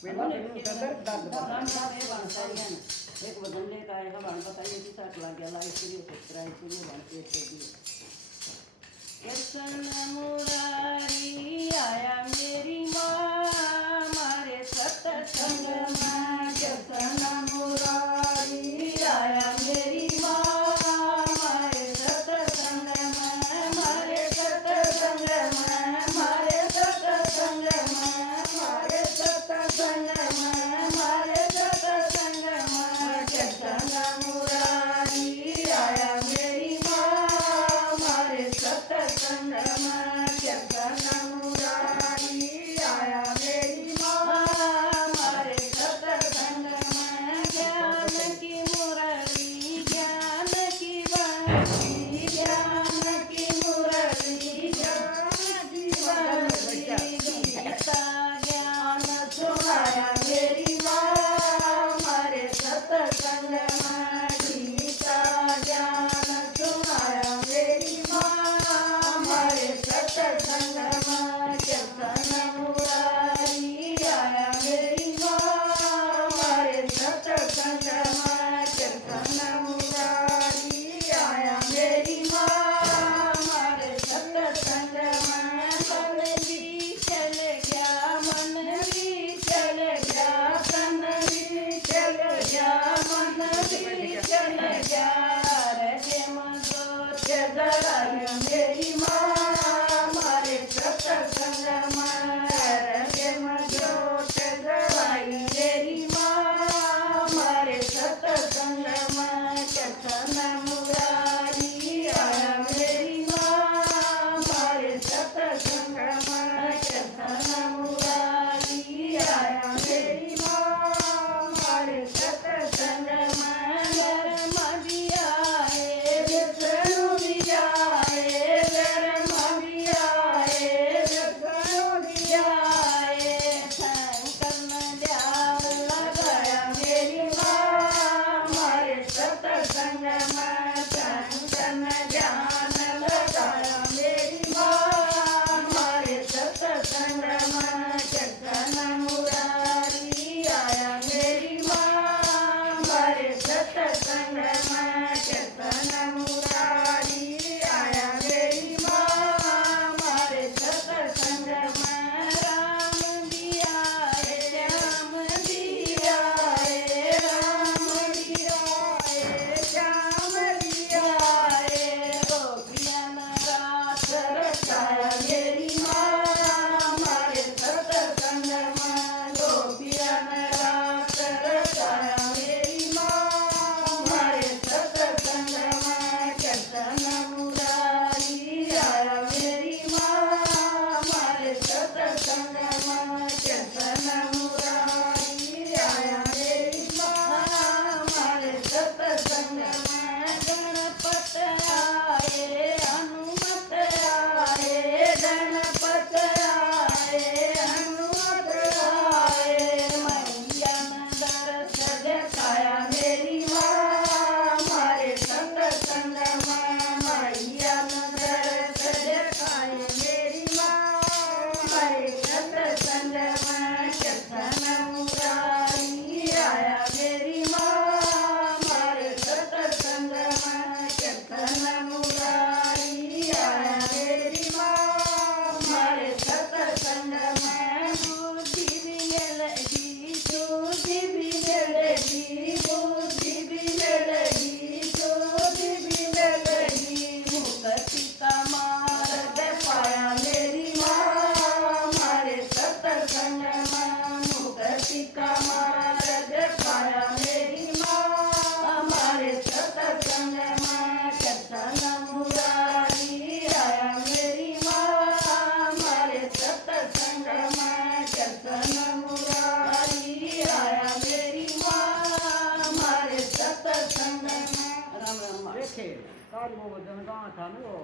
एक वजन लेकर आएगा बाण पता नहीं कि साथ लग गया इसलिए सत्रह इसलिए बाण पेट कर दिए कृष्ण मुरारी आया मेरी माँ मारे सत्संग में कृष्ण मुरारी आया मेरी माँ मारे सत्संग में मारे सत्संग में मारे सत्संग में मारे सत्संग में मारे सत्संग में कृष्ण मुरारी आया मेरी माँ मारे सत्संग में कृष्ण मुरारी आया मेरी माँ मारे सत्संग में ज्ञान की मुरली ज्ञान की बंसी ज्ञान की मुरली ज्ञान की बंसी गीता ज्ञान सुनाया मेरी माँ मारे सत्संग में गीता ज्ञान सुनाया मेरी माँ मारे सत्संग में कृष्ण मुरारी आया मेरी माँ मारे सत्संग में कृष्ण मुरारी आया मेरी माँ मारे सत्संग में मन भी चल गया मन भी चल गया तन भी चल गया मन भी चल गया रे मजो जराया मेरी माँ मारे सत्संग में रे मजो जराई मेरी माँ मारे सत्संग में कृष्ण मुरारी आया मेरी माँ मारे सत्संग में कृष्ण मुरारी आया मेरी माँ मारे सत्संग में धर्म भी आए विष्णु भी आए धर्म भी आए विष्णु भी आए शंकर ने ध्यान लगाया मेरी माँ मारे सत्संग में शंकर ने ध्यान लगाया मेरी माँ मारे सत्संग में कृष्ण मुरारी आया मेरी माँ मारे सत्संग में कृष्ण मुरारी आया मेरी माँ मारे सत्संग में राम भी आए श्याम भी आए राम भी आए श्याम भी आए गोपियन रात रचाया मेरी माँ मारे सत्संग में गोपियन रात रचाया मेरी माँ मारे सत्संग में कृष्ण मुरारी आया मेरी माँ मारे सत्संग में कृष्ण मुरारी आया मेरी माँ मारे सत्संग में गणपत आए हनुमत आए गणपत आए हनुमत आए मैया ने दर्श दिखाया मेरी माँ मारे सत्संग में मैया ने दर्श दिखाया मेरी माँ मारे सत्संग में कृष्ण मुरारी आया मेरी माँ मारे सत्संग में कृष्ण मुरारी आया मेरी माँ मारे सत्संग में बुद्धि भी मिलेगी बुद्धि भी मिलेगी बुद्धि भी मिलेगी बुद्धि भी मिलेगी मुक्ति का मार्ग पाया मेरी माँ मारे सत्संग में मुक्ति का मार्ग पाया मेरी माँ मारे सत्संग में कृष्ण मुरारी आया मेरी माँ मारे सत्संग में कृष्ण मुरारी आया मेरी माँ मारे सत्संग में राम राम देखे काल वो वजन कहाँ था ना वो